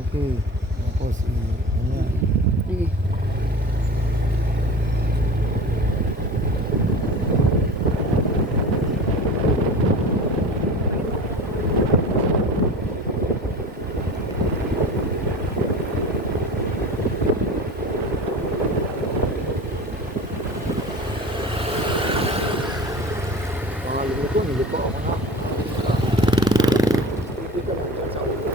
Okay. Tapos, ano yan? Sige. Mga luto, niluto ako nga. Dito lang dyan sa ulo.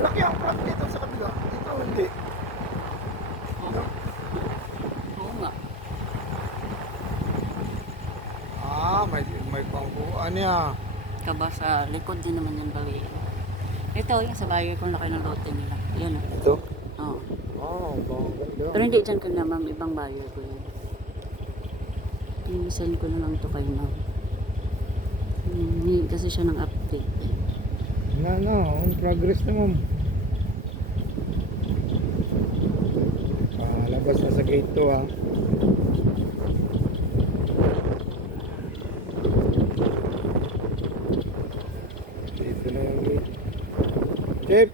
Malaki ang front dito sa kabila. Dito hindi. Oo nga. May pangkuhan niya. Kaba sa likod din naman yung bali. Ito, yung sa bahay kung laki ng lote nila. Yan o. Ito? Oo. Ganda. Pero hindi dyan ko na ma'am, ibang bahay ko yun. I-send ko na lang ito kay ma'am. Hindi kasi siya ng update. On progress na ma'am. Labas na sa gate to ha. Dito na yung gate. Chip!